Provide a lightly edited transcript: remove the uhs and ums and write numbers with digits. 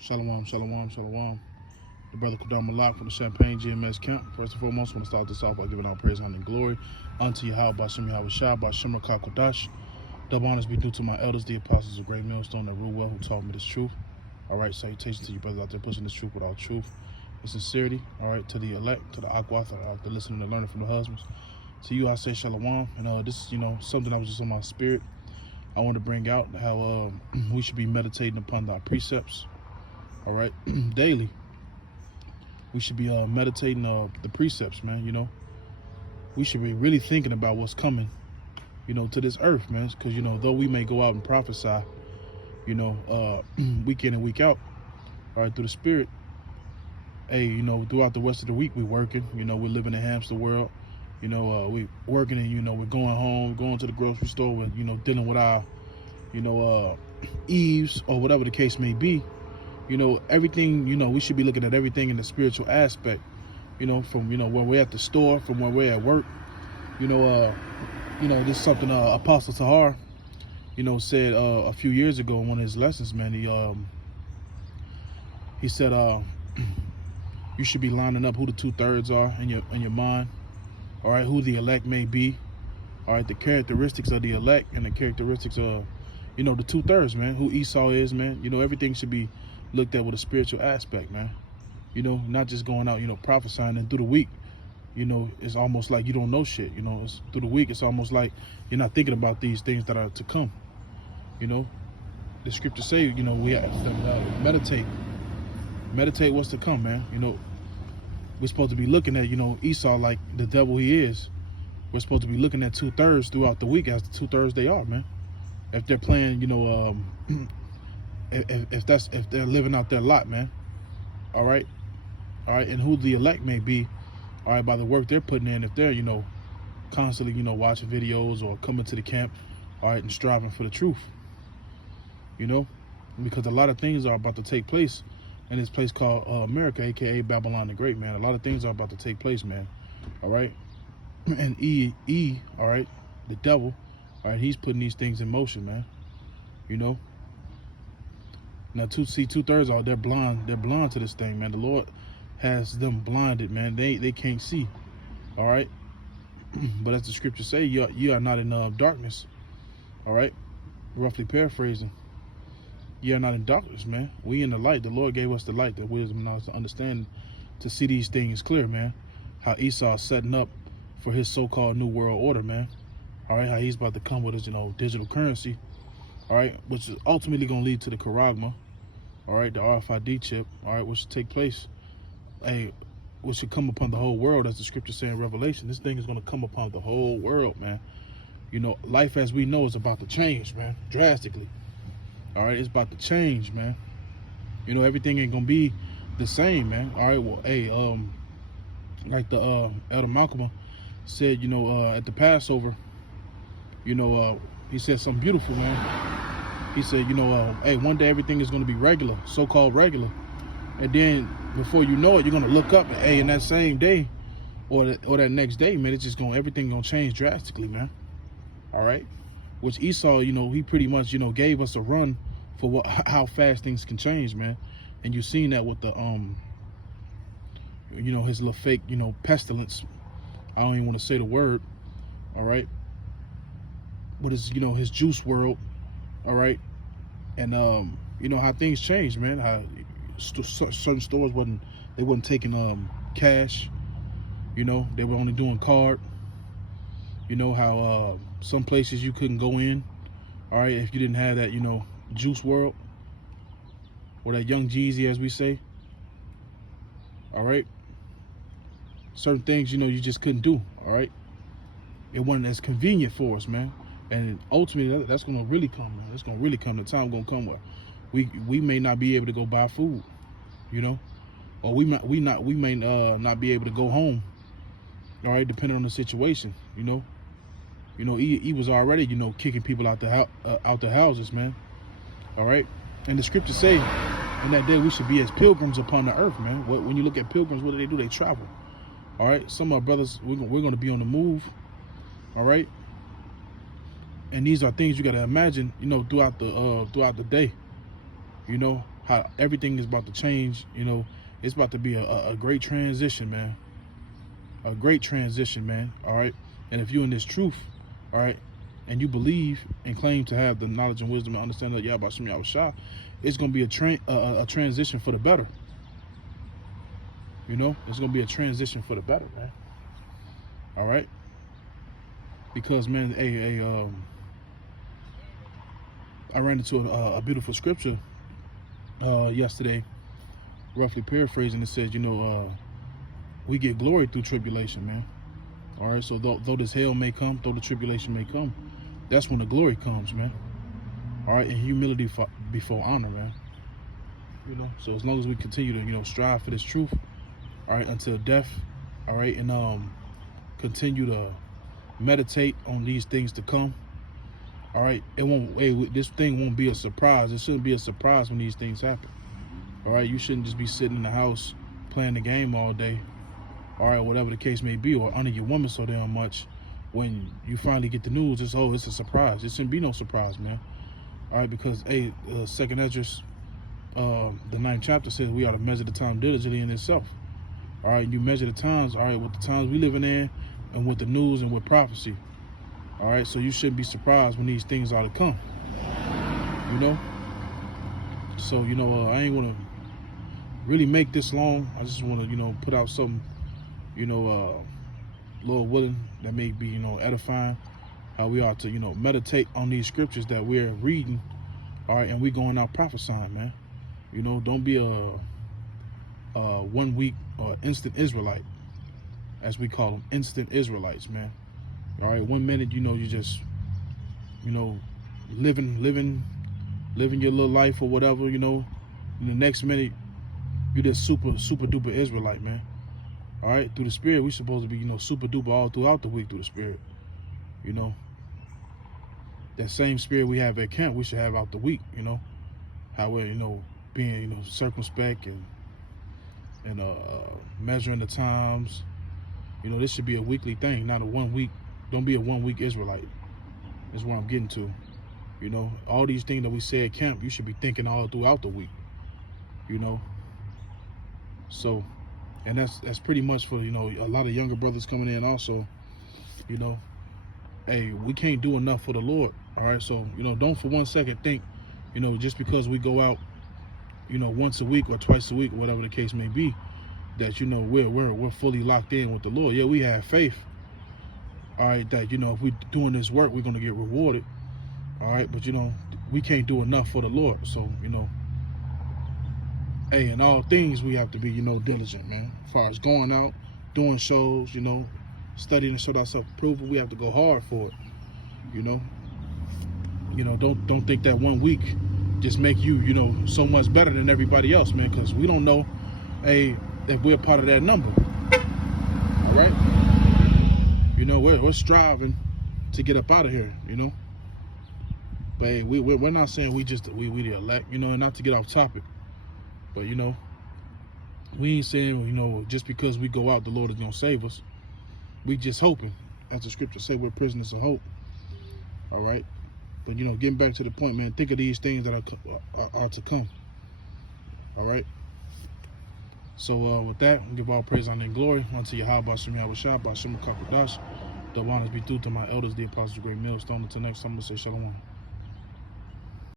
Shalom, shalom, shalom. The brother Kadar Malak from the Champagne GMS camp. First and foremost, I want to start this off by giving our praise, honor, and glory unto Yahweh, Bashem Yahweh Shah, Bashem Rakah Kodash. Double honors be due to my elders, the apostles of Great Millstone that rule well, who taught me this truth. All right, salutations to you brothers out there pushing this truth with all truth and sincerity. All right, to the elect, to the Akwath, out there listening and learning from the husbands. To you, I say shalom. And this is, something that was just on my spirit. I want to bring out how we should be meditating upon our precepts. All right, daily. We should be meditating the precepts, man. We should be really thinking about what's coming, to this earth, man. Because, though we may go out and prophesy, week in and week out, all right, through the spirit, hey, throughout the rest of the week, we working, we're living in hamster world, we working and, we're going home, going to the grocery store, with, dealing with our, Eves or whatever the case may be. Everything, we should be looking at everything in the spiritual aspect, from, when we're at the store, from when we're at work, this is something Apostle Tahar, said a few years ago in one of his lessons, man. He said you should be lining up who the 2/3 are in your mind, all right, who the elect may be, all right, the characteristics of the elect and the characteristics of, the 2/3, man, who Esau is, man. Everything should be looked at with a spiritual aspect, man. Not just going out, prophesying, and through the week, it's almost like you don't know shit. It's through the week, it's almost like you're not thinking about these things that are to come. The scriptures say, we have to meditate what's to come, man. We're supposed to be looking at, Esau like the devil he is. We're supposed to be looking at 2/3 throughout the week as the 2/3 they are, man. If they're playing, if they're living out their lot, man. All right, and who the elect may be, all right, by the work they're putting in. If they're, constantly, watching videos or coming to the camp, all right, and striving for the truth, because a lot of things are about to take place in this place called America, aka Babylon the Great, man. A lot of things are about to take place, man. All right, and all right, the devil, all right, he's putting these things in motion, man. Now, 2/3 are they're blind to this thing, man. The Lord has them blinded, man. They can't see, all right. But as the scriptures say, you are not in darkness, all right. Roughly paraphrasing, you are not in darkness, man. We in the light. The Lord gave us the light, the wisdom, and knowledge, to understand, to see these things clear, man. How Esau is setting up for his so-called new world order, man. All right, how he's about to come with his, digital currency, all right, which is ultimately going to lead to the Charagma, all right, the RFID chip, all right, which should take place, which should come upon the whole world, as the scripture say in Revelation. This thing is going to come upon the whole world, man. Life as we know is about to change, man, drastically. All right, it's about to change, man. Everything ain't going to be the same, man. All right, well, hey, like the Elder Malcolm said, at the Passover, he said something beautiful, man. He said, hey, one day everything is going to be regular, so-called regular. And then before you know it, you're going to look up and, hey, in that same day or that next day, man, it's just everything going to change drastically, man. All right. Which Esau, he pretty much, gave us a run for how fast things can change, man. And you've seen that with the, his little fake, pestilence. I don't even want to say the word. All right. But it's, his juice world. All right. And, how things change, man. How certain stores wasn't taking cash. They were only doing card. How some places you couldn't go in, all right, if you didn't have that, juice world, or that young Jeezy, as we say. All right. Certain things, you just couldn't do. All right. It wasn't as convenient for us, man. And ultimately, that's going to really come, man. It's going to really come. The time going to come where we may not be able to go buy food, or we may not be able to go home. All right, depending on the situation, he was already, kicking people out the houses, man. All right, and the scriptures say, in that day we should be as pilgrims upon the earth, man. When you look at pilgrims, what do? They travel. All right, some of our brothers, we're going to be on the move. All right. And these are things you got to imagine, throughout the day, how everything is about to change. You know, it's about to be a great transition, man. A great transition, man. All right. And if you're in this truth, all right, and you believe and claim to have the knowledge and wisdom and understanding of Yahweh Shem Yahushua, it's gonna be a transition for the better. You know, it's gonna be a transition for the better, man. All right. Because, man, I ran into a beautiful scripture yesterday, roughly paraphrasing. It says, you know, we get glory through tribulation, man. All right, so though this hell may come, though the tribulation may come, that's when the glory comes, man. All right, and humility before honor, man. You know, so as long as we continue to, you know, strive for this truth, all right, until death, all right, and continue to meditate on these things to come, all right, this thing won't be a surprise. It shouldn't be a surprise when these things happen. All right, you shouldn't just be sitting in the house playing the game all day, all right, whatever the case may be, or under your woman so damn much. When you finally get the news, it's a surprise. It shouldn't be no surprise, man. All right, because Second Esdras, the 9th chapter says we ought to measure the time diligently in itself. All right, you measure the times, all right, with the times we living in, and with the news and with prophecy. All right, so you shouldn't be surprised when these things are to come. You know. So, you know, I ain't want to really make this long. I just want to, you know, put out something, you know, Lord willing, that may be, you know, edifying. How we ought to, you know, meditate on these scriptures that we're reading. All right, and we going out prophesying, man. You know, don't be a 1 week instant Israelite, as we call them, instant Israelites, man. All right, 1 minute, you know, you just, you know, living your little life or whatever, you know. In the next minute, you just super duper Israelite, man. All right, through the Spirit, we supposed to be, you know, super duper all throughout the week through the Spirit. You know, that same Spirit we have at camp, we should have out the week. You know, how we're, you know, being, you know, circumspect and measuring the times. You know, this should be a weekly thing, not a 1 week. Don't be a 1 week Israelite. That's what I'm getting to. You know, all these things that we say at camp, you should be thinking all throughout the week. You know. So, and that's pretty much for, you know, a lot of younger brothers coming in also. You know, hey, we can't do enough for the Lord. All right, so, you know, don't for 1 second think, you know, just because we go out, you know, once a week or twice a week, whatever the case may be, that, you know, we're fully locked in with the Lord. Yeah, we have faith. All right, that, you know, if we're doing this work, we're gonna get rewarded. All right, but, you know, we can't do enough for the Lord. So, you know, hey, in all things we have to be, you know, diligent, man. As far as going out, doing shows, you know, studying to show ourselves approval, we have to go hard for it. You know. You know, don't think that 1 week just make you, you know, so much better than everybody else, man, because we don't know, hey, if we're part of that number. All right? You know, we're striving to get up out of here, you know. But hey, we're not saying we the elect, you know, and not to get off topic. But, you know, we ain't saying, you know, just because we go out, the Lord is going to save us. We just hoping, as the scripture say, we're prisoners of hope. All right? But, you know, getting back to the point, man, think of these things that are to come. All right? So, with that, give all praise, honor, and glory unto Yahweh, Shem Yahushua, Bashem Kakadash. The honors be due to my elders, the apostles of Great Millstone. Until next time, I'm going to say shalom.